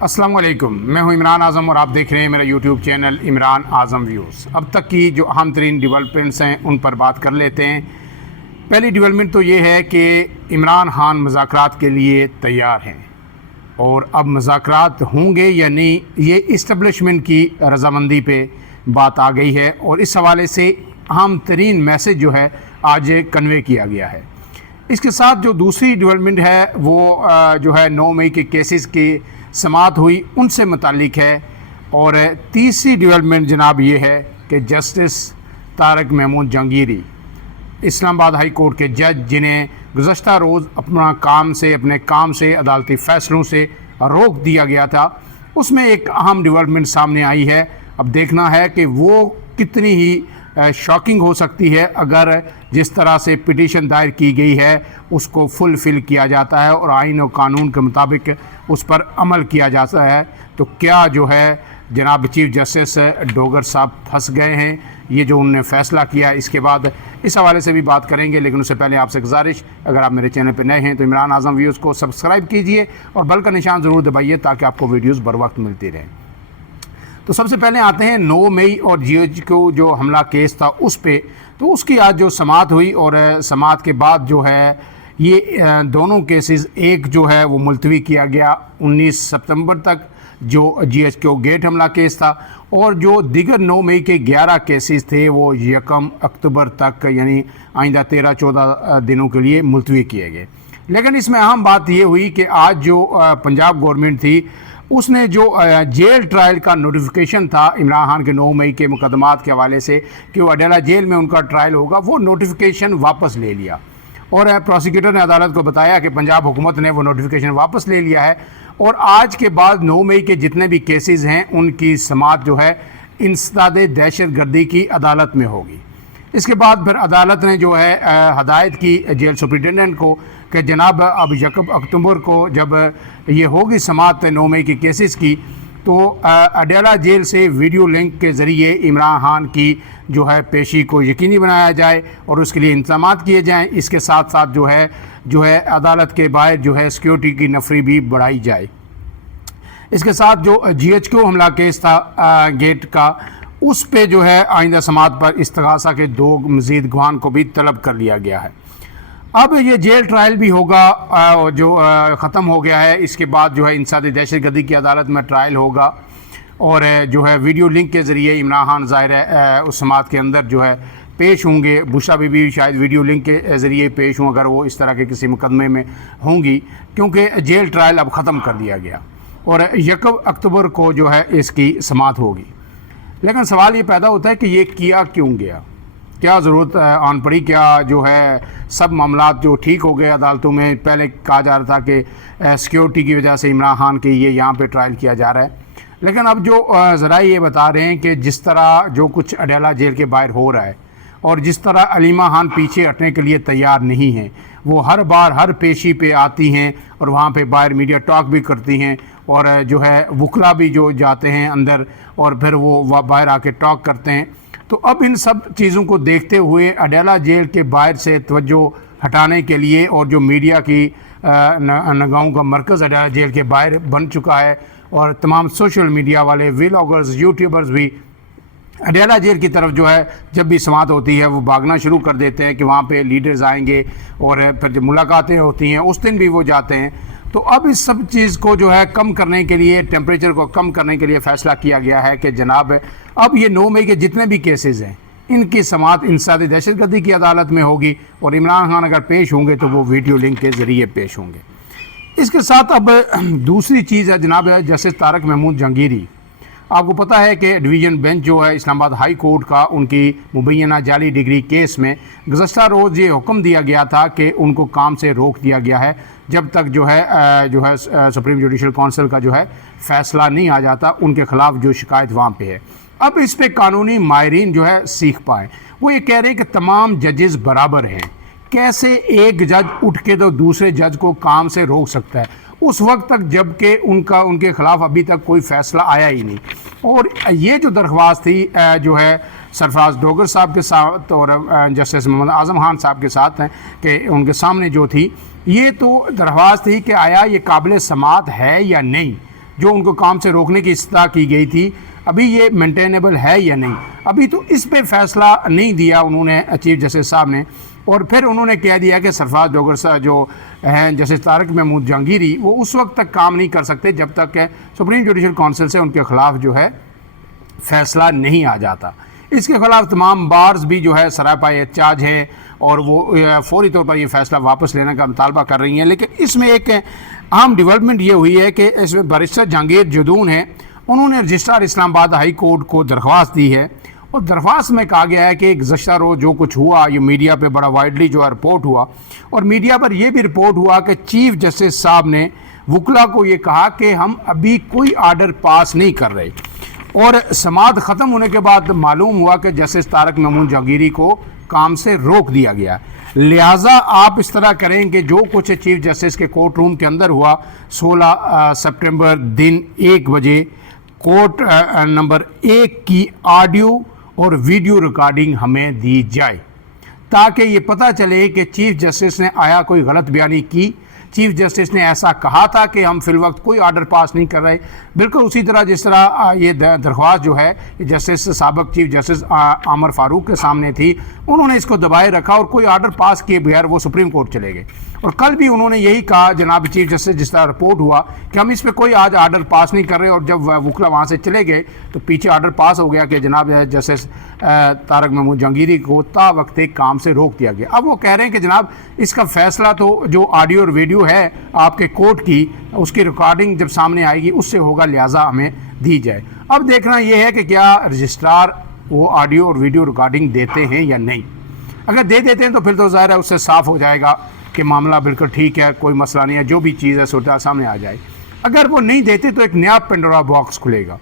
अस्सलाम वालेकुम, मैं हूं इमरान आज़म और आप देख रहे हैं मेरा यूट्यूब चैनल इमरान आज़म व्यूज़। अब तक की जो अहम तरीन डेवलपमेंट्स हैं उन पर बात कर लेते हैं। पहली डेवलपमेंट तो ये है कि इमरान खान मुज़ाकरात के लिए तैयार हैं और अब मुज़ाकरात होंगे या नहीं, ये इस्टब्लिशमेंट की रज़ामंदी पे बात आ गई है और इस हवाले से अहम तरीन मैसेज जो है आज कन्वे किया गया है। इसके साथ जो दूसरी डेवलपमेंट है वो जो है 9 मई के केसेस की समाअत हुई उनसे मुतालिक है। और तीसरी डेवलपमेंट जनाब ये है कि justice Tarak Mahmood Jahangiri, Islamabad high court के जज, जिन्हें गुज़श्ता रोज़ अपने काम से अदालती फ़ैसलों से रोक दिया गया था, उसमें एक अहम डेवलपमेंट सामने आई है। अब देखना है कि वो कितनी ही शॉकिंग हो सकती है अगर जिस तरह से पिटीशन दायर की गई है उसको फुलफ़िल किया जाता है और आइन और कानून के मुताबिक उस पर अमल किया जाता है। तो क्या जो है जनाब चीफ जस्टिस डोगर साहब फंस गए हैं, ये जो उन्होंने फ़ैसला किया, इसके बाद इस हवाले से भी बात करेंगे। लेकिन उससे पहले आपसे गुजारिश, अगर आप मेरे चैनल पर नए हैं तो इमरान आज़म व्यूज़ को सब्सक्राइब कीजिए और बेल का निशान ज़रूर दबाइए ताकि आपको वीडियोज़ बर वक्त मिलती रहें। तो सबसे पहले आते हैं 9 मई और जीएच को जो हमला केस था उस पे। तो उसकी आज जो समाअत हुई और समाअत के बाद जो है ये दोनों केसेस, एक जो है वो मुलतवी किया गया 19 सितंबर तक जो जीएच को गेट हमला केस था, और जो दिगर 9 मई के 11 केसेस थे वो 1 अक्टूबर तक यानी आइंदा 13-14 दिनों के लिए मुलतवी किए गए। लेकिन इसमें अहम बात ये हुई कि आज जो पंजाब गवर्नमेंट थी उसने जो जेल ट्रायल का नोटिफिकेशन था इमरान खान के 9 मई के मुकदमात के हवाले से कि वो अडेला जेल में उनका ट्रायल होगा, वो नोटिफिकेशन वापस ले लिया। और प्रोसिक्यूटर ने अदालत को बताया कि पंजाब हुकूमत ने वो नोटिफिकेशन वापस ले लिया है और आज के बाद 9 मई के जितने भी केसेस हैं उनकी समाअत जो है इंसदाद दहशत गर्दी की अदालत में होगी। इसके बाद फिर अदालत ने जो है हदायत की जेल सुप्रिटेंडेंट को कि जनाब अब 1 अक्टूबर को जब ये होगी समाअत 9 मई की केसेस की, तो अडेला जेल से वीडियो लिंक के ज़रिए इमरान खान की जो है पेशी को यकीनी बनाया जाए और उसके लिए इंतजाम किए जाएं। इसके साथ साथ जो है अदालत के बाहर जो है सिक्योरिटी की नफरी भी बढ़ाई जाए। इसके साथ जो जीएचक्यू हमला केस था गेट का, उस पे जो है आइंदा समाअत पर इस्तगासा के 2 मज़ीद गवाहान को भी तलब कर लिया गया है। अब ये जेल ट्रायल भी होगा जो ख़त्म हो गया है। इसके बाद जो है इंसदाद दहशतगर्दी की अदालत में ट्रायल होगा और जो है वीडियो लिंक के ज़रिए इमरान खान ज़ाहिर है उस समाअत के अंदर जो है पेश होंगे। बुशरा बीबी शायद वीडियो लिंक के ज़रिए पेश हों अगर वो इस तरह के किसी मुकदमे में होंगी, क्योंकि जेल ट्रायल अब ख़त्म कर दिया गया और 1 अक्टूबर को जो है इसकी समाअत होगी। लेकिन सवाल ये पैदा होता है कि ये किया क्यों गया, क्या ज़रूरत आन पड़ी, क्या जो है सब मामलात जो ठीक हो गए अदालतों में। पहले कहा जा रहा था कि सिक्योरिटी की वजह से इमरान खान के ये यहाँ पे ट्रायल किया जा रहा है, लेकिन अब जो ज़रा ये बता रहे हैं कि जिस तरह जो कुछ अडेला जेल के बाहर हो रहा है और जिस तरह अलीमा खान पीछे हटने के लिए तैयार नहीं हैं, वो हर बार हर पेशी पे आती हैं और वहाँ पे बाहर मीडिया टॉक भी करती हैं और जो है वकला भी जो जाते हैं अंदर और फिर वो बाहर आके टॉक करते हैं। तो अब इन सब चीज़ों को देखते हुए अडेला जेल के बाहर से तवज्जो हटाने के लिए और जो मीडिया की निगाहों का मरकज़ अडेला जेल के बाहर बन चुका है और तमाम सोशल मीडिया वाले व्लॉगर्स, यूट्यूबर्स भी अडेला जेल की तरफ जो है जब भी समाअत होती है वो भागना शुरू कर देते हैं कि वहाँ पे लीडर्स आएंगे और फिर जब मुलाकातें होती हैं उस दिन भी वो जाते हैं। तो अब इस सब चीज़ को जो है कम करने के लिए, टेम्परेचर को कम करने के लिए फ़ैसला किया गया है कि जनाब अब ये 9 मई के जितने भी केसेस हैं इनकी समाअत इंसदाद दहशतगर्दी की अदालत में होगी और इमरान खान अगर पेश होंगे तो वो वीडियो लिंक के ज़रिए पेश होंगे। इसके साथ अब दूसरी चीज़ है जनाब जस्टिस तारक महमूद जहांगीरी। आपको पता है कि डिवीज़न बेंच जो है इस्लामाबाद हाई कोर्ट का उनकी मुबैना जाली डिग्री केस में गुज़श्ता रोज़ ये हुक्म दिया गया था कि उनको काम से रोक दिया गया है जब तक जो है सुप्रीम जुडिशल काउंसिल का जो है फ़ैसला नहीं आ जाता उनके ख़िलाफ़ जो शिकायत वहाँ पे है। अब इस पे कानूनी माहिरीन जो है सीख पाएँ। वो ये कह रहे हैं कि तमाम जजेस बराबर हैं, कैसे एक जज उठ के तो दूसरे जज को काम से रोक सकता है उस वक्त तक जबकि उनके ख़िलाफ़ अभी तक कोई फ़ैसला आया ही नहीं। और ये जो दरख्वास्त थी जो है सरफराज डोगर साहब के साथ और जस्टिस मोहम्मद आज़म खान साहब के साथ हैं कि उनके सामने जो थी, ये तो दरख्वास्त थी कि आया ये काबिल समाअत है या नहीं। जो उनको काम से रोकने की इस्तदा की गई थी, अभी ये मेंटेनेबल है या नहीं। अभी तो इस पे फैसला नहीं दिया उन्होंने चीफ जस्टिस साहब ने, और फिर उन्होंने कह दिया कि सरफराज डोगर साहब जो हैं जस्टिस तारिक महमूद जहांगीरी, वो उस वक्त तक काम नहीं कर सकते जब तक सुप्रीम जुडिशल काउंसिल से उनके ख़िलाफ़ जो है फ़ैसला नहीं आ जाता। इसके ख़िलाफ़ तमाम बार्स भी जो है सरापाई एहतजाज है और वो फौरी तौर पर ये फ़ैसला वापस लेने का मुतालबा कर रही हैं। लेकिन इसमें एक अहम डेवलपमेंट ये हुई है कि इसमें बैरिस्टर जहांगीर जदून है, उन्होंने रजिस्ट्रार इस्लामाबाद हाई कोर्ट को दरख्वास्त दी है, और दरख्वास्त में कहा गया है कि गुज़श्ता रोज़ जो कुछ हुआ, ये मीडिया पे बड़ा वाइडली जो है रिपोर्ट हुआ, और मीडिया पर यह भी रिपोर्ट हुआ कि चीफ जस्टिस साहब ने वकला को ये कहा कि हम अभी कोई आर्डर पास नहीं कर रहे, और समाअत ख़त्म होने के बाद मालूम हुआ कि जस्टिस तारिक महमूद जहांगीरी को काम से रोक दिया गया। लिहाजा आप इस तरह करें कि जो कुछ चीफ जस्टिस के कोर्ट रूम के अंदर हुआ 16 सितंबर दिन 1 बजे, कोर्ट नंबर 1 की ऑडियो और वीडियो रिकॉर्डिंग हमें दी जाए, ताकि ये पता चले कि चीफ जस्टिस ने आया कोई गलत बयानी की, चीफ जस्टिस ने ऐसा कहा था कि हम फिल वक्त कोई आर्डर पास नहीं कर रहे। बिल्कुल उसी तरह जिस तरह ये दरख्वास्त जो है जस्टिस साबिक चीफ जस्टिस आमर फारूक के सामने थी, उन्होंने इसको दबाए रखा और कोई आर्डर पास किए बगैर वो सुप्रीम कोर्ट चले गए। और कल भी उन्होंने यही कहा जनाब चीफ जस्टिस, जिस तरह रिपोर्ट हुआ कि हम इस पर कोई आज आर्डर पास नहीं कर रहे, और जब वकला वहाँ से चले गए तो पीछे आर्डर पास हो गया कि जनाब जस्टिस तारिक महमूद जहांगीरी को तावक्त काम से रोक दिया गया। अब वो कह रहे हैं कि जनाब इसका फैसला तो जो ऑडियो और वीडियो है आपके कोर्ट की, उसकी रिकॉर्डिंग जब सामने आएगी उससे होगा, लिहाजा हमें दी जाए। अब देखना यह है कि क्या रजिस्ट्रार वो ऑडियो और वीडियो रिकॉर्डिंग देते हैं या नहीं। अगर दे देते हैं तो फिर तो ज़ाहिर है उससे साफ़ हो जाएगा कि मामला बिल्कुल ठीक है, कोई मसला नहीं है, जो भी चीज़ है सूरत सामने आ जाए। अगर वो नहीं देते तो एक नया पेंडोरा बॉक्स खुलेगा,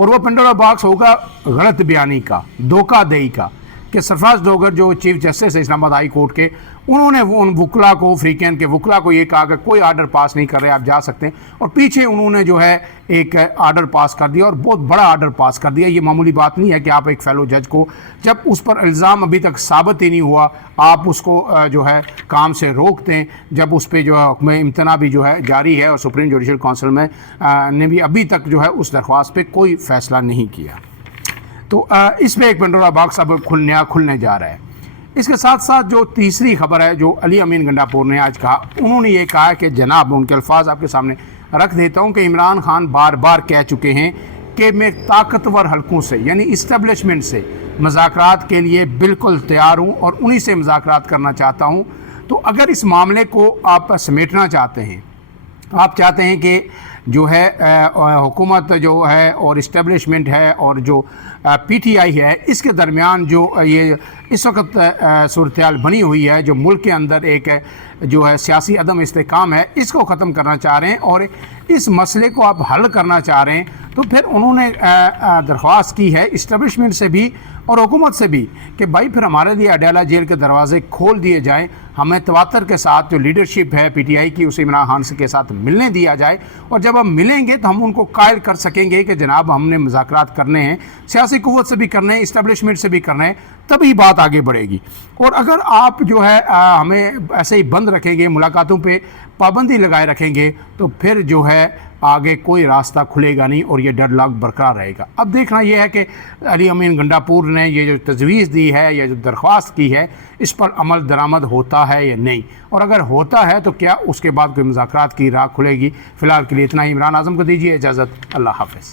और वो पेंडोरा बॉक्स होगा गलत बयानी का, धोखाधड़ी का, कि सरफराज डोगर जो चीफ जस्टिस है इस्लामाबाद हाई कोर्ट के, उन्होंने वो उन वकला को, फ्रीकैन के वकला को ये कहा कि कोई आर्डर पास नहीं कर रहे, आप जा सकते हैं, और पीछे उन्होंने जो है एक आर्डर पास कर दिया, और बहुत बड़ा आर्डर पास कर दिया। ये मामूली बात नहीं है कि आप एक फेलो जज को, जब उस पर इल्ज़ाम अभी तक साबित ही नहीं हुआ, आप उसको जो है काम से रोकते हैं, जब उस पर जो है हुक्म इम्तना भी जो है जारी है, और सुप्रीम जुडिशल काउंसिल में ने भी अभी तक जो है उस दरख्वास्त पर कोई फ़ैसला नहीं किया। तो इसमें एक पेंडोरा बॉक्स अब खुलने जा रहा है। इसके साथ साथ जो तीसरी खबर है जो अली अमीन गंडापुर ने आज कहा, उन्होंने ये कहा कि जनाब, उनके अल्फाज आपके सामने रख देता हूँ कि इमरान खान बार बार कह चुके हैं कि मैं ताकतवर हलकों से यानी इस्टेब्लिशमेंट से मुज़ाकरात के लिए बिल्कुल तैयार हूँ और उन्हीं से मुज़ाकरात करना चाहता हूँ। तो अगर इस मामले को आप समेटना चाहते हैं, आप चाहते हैं कि जो है हुकूमत जो है और इस्टेब्लिशमेंट है और जो पीटीआई है, इसके दरमियान जो ये इस वक्त सूरत बनी हुई है, जो मुल्क के अंदर एक जो है सियासी अदम इस्तेकाम है, इसको ख़त्म करना चाह रहे हैं और इस मसले को आप हल करना चाह रहे हैं, तो फिर उन्होंने दरख्वास्त की है इस्टेब्लिशमेंट से भी और हुकूमत से भी कि भाई फिर हमारे लिए अडयाला जेल के दरवाजे खोल दिए जाएं, हमें तवातर के साथ जो लीडरशिप है पीटीआई की उसे इमरान खान के साथ मिलने दिया जाए, और जब हम मिलेंगे तो हम उनको कायल कर सकेंगे कि जनाब हमने मुज़ाकरात करने हैं, सियासी कुव्वत से भी करने हैं, इस्टेब्लिशमेंट से भी करने हैं, तभी बात आगे बढ़ेगी। और अगर आप जो है हमें ऐसे ही बंद रखेंगे, मुलाकातों पे पाबंदी लगाए रखेंगे, तो फिर जो है आगे कोई रास्ता खुलेगा नहीं और ये डेडलॉक बरकरार रहेगा। अब देखना यह है कि अली अमीन गंडापुर ने ये जो तजवीज़ दी है, ये जो दरख्वास्त की है, इस पर अमल दरामद होता है या नहीं, और अगर होता है तो क्या उसके बाद कोई मुज़ाकरात की राह खुलेगी। फ़िलहाल के लिए इतना ही। इमरान आज़म को दीजिए इजाज़त। अल्लाह हाफ़िज़।